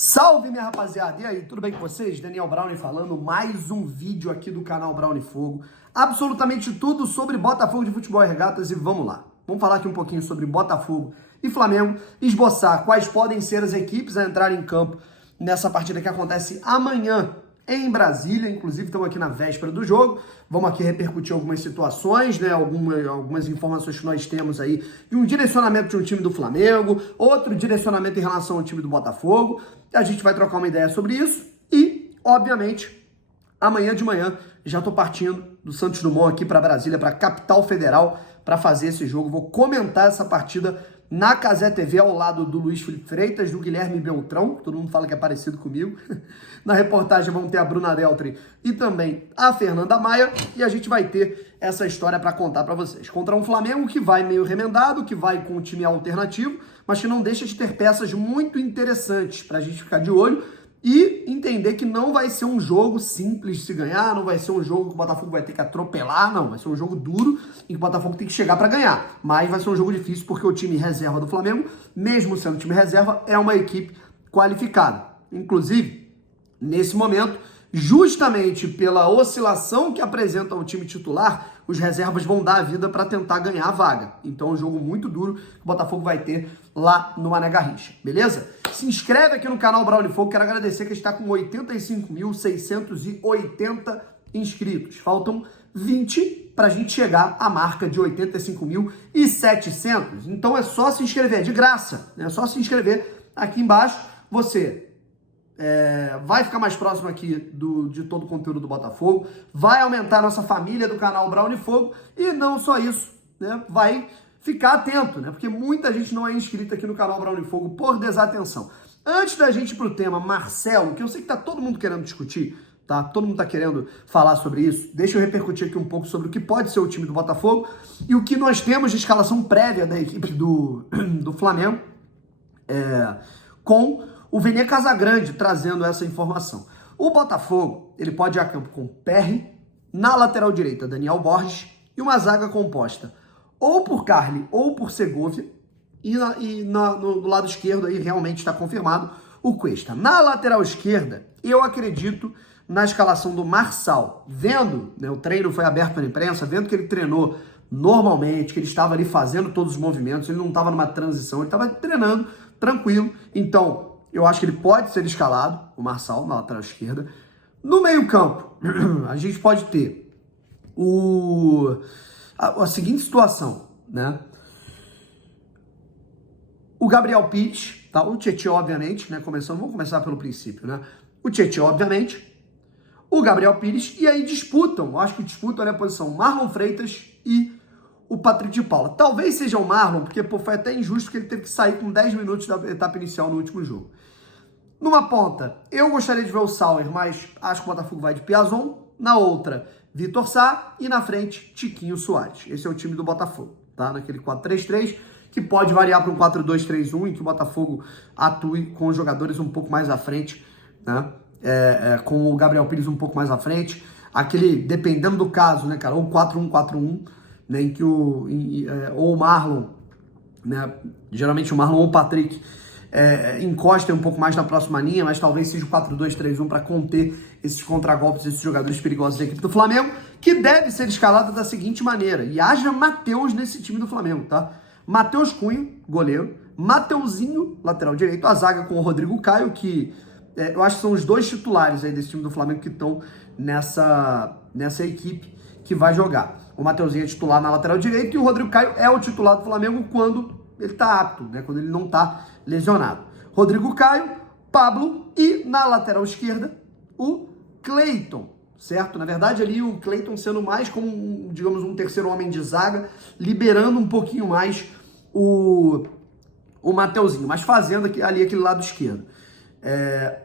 Salve, minha rapaziada! E aí, tudo bem com vocês? Daniel Brownie falando, mais um vídeo aqui do canal Brownie Fogo. Absolutamente tudo sobre Botafogo de Futebol e Regatas e vamos lá. Vamos falar aqui um pouquinho sobre Botafogo e Flamengo, esboçar quais podem ser as equipes a entrar em campo nessa partida que acontece amanhã em Brasília. Inclusive, estamos aqui na véspera do jogo. Vamos aqui repercutir algumas situações, né? Algumas informações que nós temos aí de um direcionamento de um time do Flamengo, outro direcionamento em relação ao time do Botafogo. A gente vai trocar uma ideia sobre isso e, obviamente, amanhã de manhã já estou partindo do Santos Dumont aqui para Brasília, para a capital federal, para fazer esse jogo. Vou comentar essa partida na Cazé TV, ao lado do Luiz Felipe Freitas, do Guilherme Beltrão, todo mundo fala que é parecido comigo. Na reportagem vão ter a Bruna Deltri e também a Fernanda Maia, e a gente vai ter essa história para contar para vocês. Contra um Flamengo que vai meio remendado, que vai com um time alternativo, mas que não deixa de ter peças muito interessantes para a gente ficar de olho e entender que não vai ser um jogo simples de se ganhar, não vai ser um jogo que o Botafogo vai ter que atropelar, não. Vai ser um jogo duro em que o Botafogo tem que chegar para ganhar. Mas vai ser um jogo difícil porque o time reserva do Flamengo, mesmo sendo time reserva, é uma equipe qualificada. Inclusive, nesse momento, justamente pela oscilação que apresenta o time titular, os reservas vão dar a vida para tentar ganhar a vaga. Então é um jogo muito duro que o Botafogo vai ter lá no Mané Garrincha, beleza? Se inscreve aqui no canal Brownie Fogo, quero agradecer que a gente está com 85.680 inscritos. Faltam 20 para a gente chegar à marca de 85.700. Então é só se inscrever, é de graça, né? É só se inscrever aqui embaixo. Você vai ficar mais próximo aqui de todo o conteúdo do Botafogo, vai aumentar a nossa família do canal Brownie Fogo e não só isso, né? Vai ficar atento, né? Porque muita gente não é inscrita aqui no canal Brownie Fogo por desatenção. Antes da gente ir pro tema Marcelo, que eu sei que tá todo mundo querendo discutir, tá? Todo mundo tá querendo falar sobre isso. Deixa eu repercutir aqui um pouco sobre o que pode ser o time do Botafogo e o que nós temos de escalação prévia da equipe do Flamengo, com o Vene Casagrande trazendo essa informação. O Botafogo, ele pode ir a campo com Perry, na lateral direita Daniel Borges e uma zaga composta ou por Carli ou por Segovia no lado esquerdo aí realmente está confirmado o Cuesta. Na lateral esquerda, eu acredito na escalação do Marçal. Vendo, né, o treino foi aberto para a imprensa, vendo que ele treinou normalmente, que ele estava ali fazendo todos os movimentos, ele não estava numa transição, ele estava treinando tranquilo. Então, eu acho que ele pode ser escalado, o Marçal, na lateral esquerda. No meio-campo, a gente pode ter a seguinte situação, né? O Gabriel Pires, tá? O Tietê, obviamente, né? Vamos começar pelo princípio, né? O Tietê, obviamente, o Gabriel Pires, e aí acho que disputam ali a posição Marlon Freitas e o Patrick de Paula. Talvez seja o Marlon, porque foi até injusto que ele teve que sair com 10 minutos da etapa inicial no último jogo. Numa ponta, eu gostaria de ver o Sauer, mas acho que o Botafogo vai de Piazon. Na outra, Vitor Sá. E na frente, Tiquinho Soares. Esse é o time do Botafogo, tá? Naquele 4-3-3, que pode variar para um 4-2-3-1, em que o Botafogo atue com os jogadores um pouco mais à frente, né? Com o Gabriel Pires um pouco mais à frente. Aquele, dependendo do caso, né, cara? Ou 4-1-4-1, né? Em que ou o Marlon, né? Geralmente o Marlon ou o Patrick encosta um pouco mais na próxima linha, mas talvez seja o 4-2-3-1 para conter esses contragolpes, esses jogadores perigosos da equipe do Flamengo, que deve ser escalada da seguinte maneira. E haja Matheus nesse time do Flamengo, tá? Matheus Cunha, goleiro. Mateuzinho, lateral direito. A zaga com o Rodrigo Caio, que eu acho que são os dois titulares aí desse time do Flamengo que estão nessa equipe que vai jogar. O Mateuzinho é titular na lateral direita e o Rodrigo Caio é o titular do Flamengo quando ele tá apto, né? Quando ele não tá lesionado. Rodrigo Caio, Pablo e na lateral esquerda o Cleiton, certo? Na verdade ali o Cleiton sendo mais como, digamos, um terceiro homem de zaga, liberando um pouquinho mais o Mateuzinho, mas fazendo ali aquele lado esquerdo.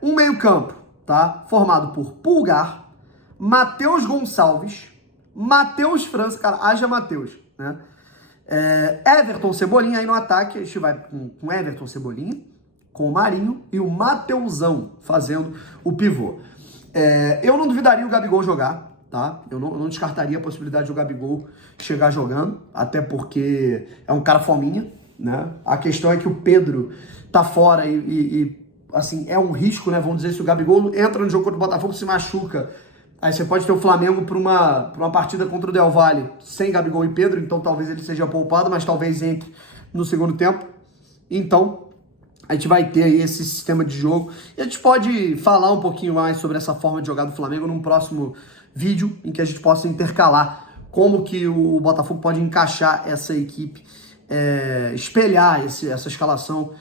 Um meio campo, tá? Formado por Pulgar, Matheus Gonçalves, Matheus França, cara, haja Matheus, né? Everton Cebolinha aí no ataque, a gente vai com Everton Cebolinha, com o Marinho e o Mateuzão fazendo o pivô. Eu não duvidaria o Gabigol jogar, tá? Eu não descartaria a possibilidade do Gabigol chegar jogando, até porque é um cara fominha, né? A questão é que o Pedro tá fora e assim, é um risco, né? Vamos dizer, se o Gabigol entra no jogo contra o Botafogo e se machuca, aí você pode ter o Flamengo para uma partida contra o Del Valle sem Gabigol e Pedro, então talvez ele seja poupado, mas talvez entre no segundo tempo. Então, a gente vai ter aí esse sistema de jogo. E a gente pode falar um pouquinho mais sobre essa forma de jogar do Flamengo num próximo vídeo, em que a gente possa intercalar como que o Botafogo pode encaixar essa equipe, espelhar essa escalação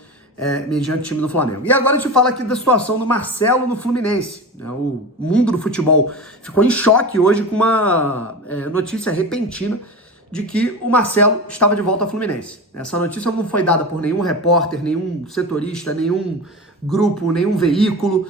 mediante o time do Flamengo. E agora a gente fala aqui da situação do Marcelo no Fluminense, né? O mundo do futebol ficou em choque hoje com uma notícia repentina de que o Marcelo estava de volta ao Fluminense. Essa notícia não foi dada por nenhum repórter, nenhum setorista, nenhum grupo, nenhum veículo.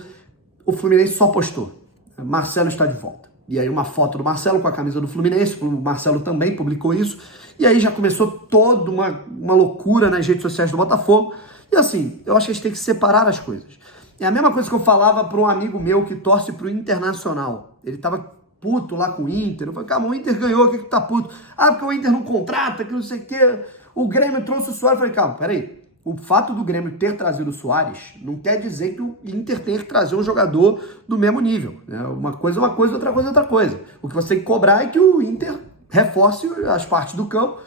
O Fluminense só postou: Marcelo está de volta. E aí uma foto do Marcelo com a camisa do Fluminense, o Marcelo também publicou isso, e aí já começou toda uma loucura nas redes sociais do Botafogo. E assim, eu acho que a gente tem que separar as coisas. É a mesma coisa que eu falava para um amigo meu que torce pro Internacional. Ele tava puto lá com o Inter. Eu falei, calma, o Inter ganhou, o que tá puto? Ah, porque o Inter não contrata, que não sei o quê. O Grêmio trouxe o Suárez. Eu falei, calma, peraí. O fato do Grêmio ter trazido o Suárez não quer dizer que o Inter tenha que trazer um jogador do mesmo nível, né? Uma coisa é uma coisa, outra coisa é outra coisa. O que você tem que cobrar é que o Inter reforce as partes do campo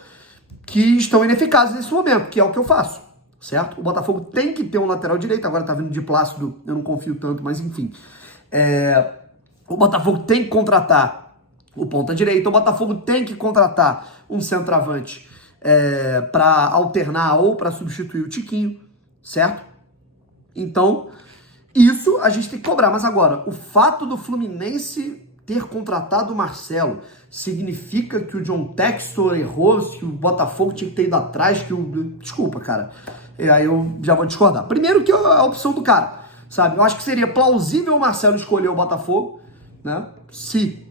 que estão ineficazes nesse momento, que é o que eu faço, certo? O Botafogo tem que ter um lateral direito, agora tá vindo de Plácido, eu não confio tanto, mas enfim. O Botafogo tem que contratar o ponta direita, o Botafogo tem que contratar um centroavante para alternar ou para substituir o Tiquinho, certo? Então, isso a gente tem que cobrar. Mas agora, o fato do Fluminense ter contratado o Marcelo significa que o John Textor errou, que o Botafogo tinha que ter ido atrás, Desculpa, cara. Aí eu já vou discordar. Primeiro que é a opção do cara, sabe? Eu acho que seria plausível o Marcelo escolher o Botafogo, né? Se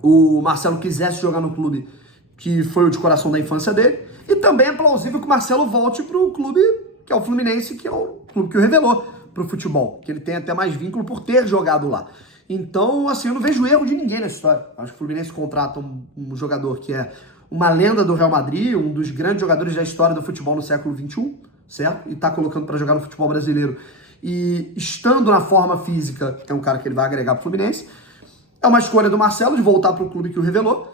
o Marcelo quisesse jogar no clube que foi o de coração da infância dele. E também é plausível que o Marcelo volte para o clube que é o Fluminense, que é o clube que o revelou para o futebol, que ele tem até mais vínculo por ter jogado lá. Então, assim, eu não vejo erro de ninguém nessa história. Acho que o Fluminense contrata um jogador que é uma lenda do Real Madrid, um dos grandes jogadores da história do futebol no século XXI, certo? E tá colocando para jogar no futebol brasileiro. E estando na forma física, que é um cara que ele vai agregar pro Fluminense, é uma escolha do Marcelo de voltar pro clube que o revelou.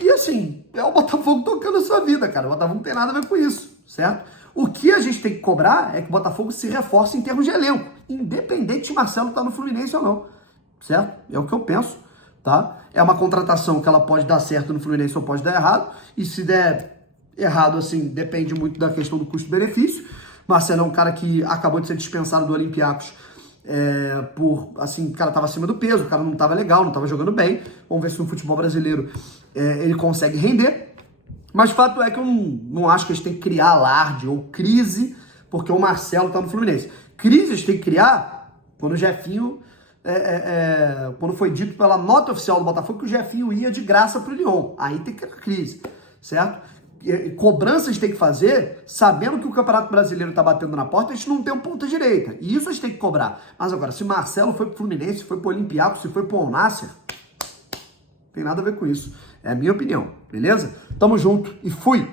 E assim, é o Botafogo tocando a sua vida, cara. O Botafogo não tem nada a ver com isso, certo? O que a gente tem que cobrar é que o Botafogo se reforce em termos de elenco, independente de Marcelo estar no Fluminense ou não, certo? É o que eu penso, tá? É uma contratação que ela pode dar certo no Fluminense ou pode dar errado, e se der errado, assim, depende muito da questão do custo-benefício. Marcelo é um cara que acabou de ser dispensado do Olympiacos assim, o cara tava acima do peso, o cara não tava legal, não tava jogando bem. Vamos ver se no futebol brasileiro ele consegue render. Mas o fato é que eu não acho que a gente tem que criar alarde ou crise porque o Marcelo tá no Fluminense. Crise a gente tem que criar quando o Jefinho, quando foi dito pela nota oficial do Botafogo que o Jefinho ia de graça pro Lyon. Aí tem que criar crise, certo? Cobrança a gente tem que fazer sabendo que o Campeonato Brasileiro tá batendo na porta, a gente não tem um ponta direita. E isso a gente tem que cobrar. Mas agora, se Marcelo foi pro Fluminense, se foi pro Olympiacos, se foi pro Al Nassr, tem nada a ver com isso. É a minha opinião, beleza? Tamo junto e fui!